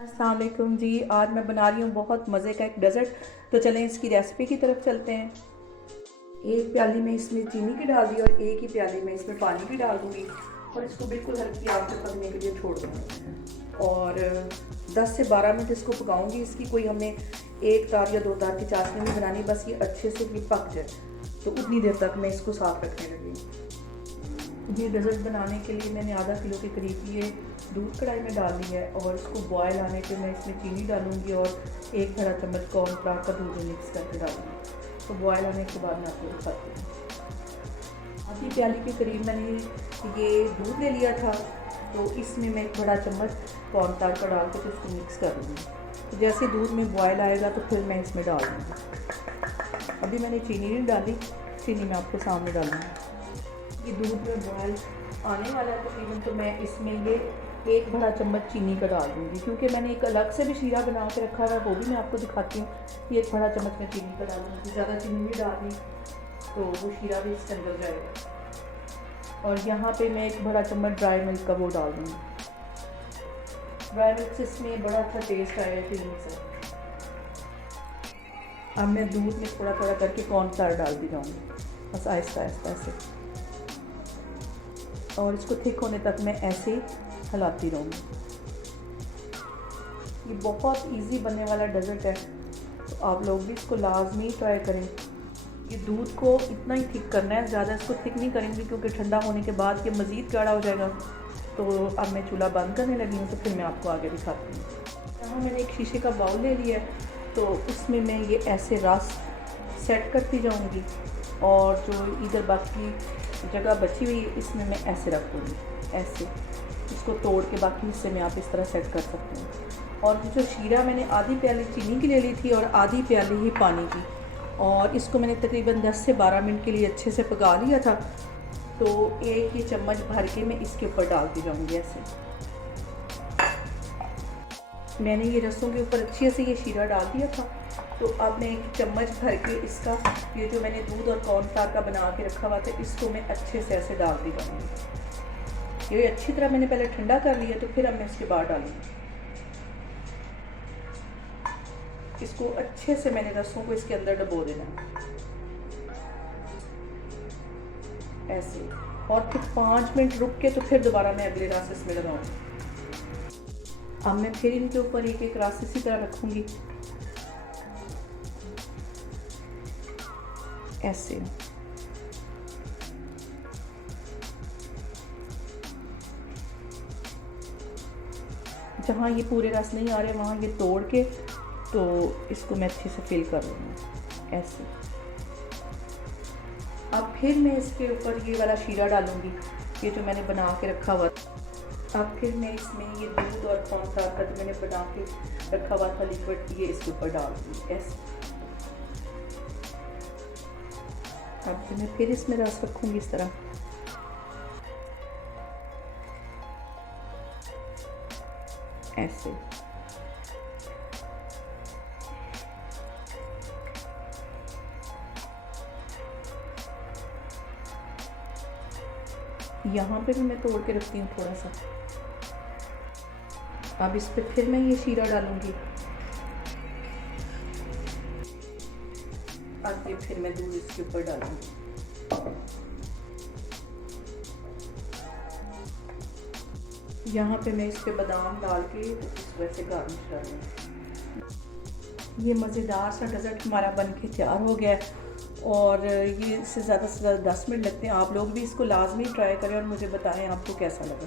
अस्सलाम वालेकुम जी। आज मैं बना रही हूँ बहुत मज़े का एक डेज़र्ट। तो चलें इसकी रेसिपी की तरफ चलते हैं। एक प्याली में इसमें चीनी की डाल दी और एक ही प्याली में इसमें पानी की डाल दूँगी और इसको बिल्कुल हल्की आंच पे पकने के लिए छोड़ दूँगी और 10 से 12 मिनट इसको पकाऊंगी। इसकी कोई हमने एक तार या 2 तार की चाशनी नहीं बनानी, बस ये अच्छे से भी पक जाए तो उतनी देर तक मैं इसको साफ रखने लगी। ये डेज़र्ट बनाने के लिए मैंने आधा किलो के करीब ये दूध कढ़ाई में डाल दी है और इसको बॉयल आने पे मैं इसमें चीनी डालूंगी और एक बड़ा चम्मच कॉर्नफ्लावर का दूध मिक्स करके डालूंगी। तो बॉयल आने के बाद मैं आपको दिखाती हूँ। आधी प्याली के करीब मैंने ये दूध ले लिया था, तो इसमें मैं एक बड़ा चम्मच कॉर्नफ्लावर का डाल के इसको मिक्स कर लूँगी। तो जैसे दूध में बॉयल आएगा तो फिर मैं इसमें डाल दूँगी। अभी मैंने चीनी नहीं डाली, चीनी मैं आपको सामने डालूँगी। ये दूध में बॉयल आने वाला है तकरीबन, तो मैं इसमें ये एक बड़ा चम्मच चीनी का डाल दूँगी, क्योंकि मैंने एक अलग से भी शीरा बना के रखा है, वो भी मैं आपको दिखाती हूँ। ये एक बड़ा चम्मच मैं चीनी का डालूँगी, ज़्यादा चीनी नहीं डालनी तो वो शीरा भी इसके अंदर जाएगा। और यहाँ पे मैं एक बड़ा चम्मच ड्राई मिल्क का वो डाल दूँगी। ड्राई मिल्क से इसमें बड़ा अच्छा टेस्ट आएगा चीनी से। अब मैं दूध में थोड़ा थोड़ा करके कॉर्नफ्लावर डाल दी जाऊँगी, बस आहिस्ता आहिस्ता ऐसे, और इसको थिक होने तक मैं ऐसे हिलाती रहूँगी। ये बहुत इजी बनने वाला डेज़र्ट है, तो आप लोग भी इसको लाजमी ट्राई करें। ये दूध को इतना ही थिक करना है, ज़्यादा इसको थिक नहीं करेंगे क्योंकि ठंडा होने के बाद ये मज़ीद गाढ़ा हो जाएगा। तो अब मैं चूल्हा बंद करने लगी हूँ, तो फिर मैं आपको आगे दिखाती हूँ। यहाँ मैंने एक शीशे का बाउल ले लिया है, तो उसमें मैं ये ऐसे रस सेट करती जाऊँगी और जो इधर बाकी जगह बची हुई है इसमें मैं ऐसे रख दूँगी। ऐसे इसको तोड़ के बाकी हिस्से में आप इस तरह सेट कर सकते हैं। और जो शीरा मैंने आधी प्याली चीनी की ले ली थी और आधी प्याली ही पानी की, और इसको मैंने तकरीबन 10 से 12 मिनट के लिए अच्छे से पका लिया था। तो एक ही चम्मच भर के मैं इसके ऊपर डालती जाऊँगी। ऐसे मैंने ये रसों के ऊपर अच्छे से ये शीरा डाल दिया था। तो अब मैं एक चम्मच भर के इसका ये जो मैंने दूध और कॉर्नफ्लावर का बना के रखा हुआ था इसको मैं अच्छे से ऐसे डाल दी जाऊँगी। ये अच्छी तरह मैंने पहले ठंडा कर लिया, तो फिर अब मैं इसके बाद डालूँगी। इसको अच्छे से मैंने रसों को इसके अंदर डबो देना ऐसे, और फिर 5 मिनट रुक के तो फिर दोबारा मैं अगले रस इसमें लगाऊँगी। अब मैं फिर इनके ऊपर एक एक रस इसी तरह रखूँगी ऐसे। जहाँ ये पूरे रस नहीं आ रहे वहाँ ये तोड़ के तो इसको मैं अच्छे से फिल कर लूँगी ऐसे। अब फिर मैं इसके ऊपर ये वाला शीरा डालूँगी, ये जो मैंने बना के रखा हुआ। अब फिर मैं इसमें ये दूध और कॉर्नफ्लावर का जो मैंने बना के रखा हुआ था लिक्विड, ये इसके ऊपर डाल दूँगी ऐसे। अब मैं फिर इसमें रस रखूँगी इस तरह ऐसे। यहाँ पे भी मैं तोड़ के रखती हूँ थोड़ा सा। अब इस पर फिर मैं ये शीरा डालूँगी। अब ये फिर मैं दूध इसके ऊपर डालूँगी। यहाँ पे मैं इस पर बादाम डाल के इस वैसे गार्निश डालूँगी। ये मज़ेदार सा डेज़र्ट हमारा बन के तैयार हो गया है, और ये इससे ज़्यादा से ज़्यादा 10 मिनट लगते हैं। आप लोग भी इसको लाजमी ट्राई करें और मुझे बताएं आपको कैसा लगा।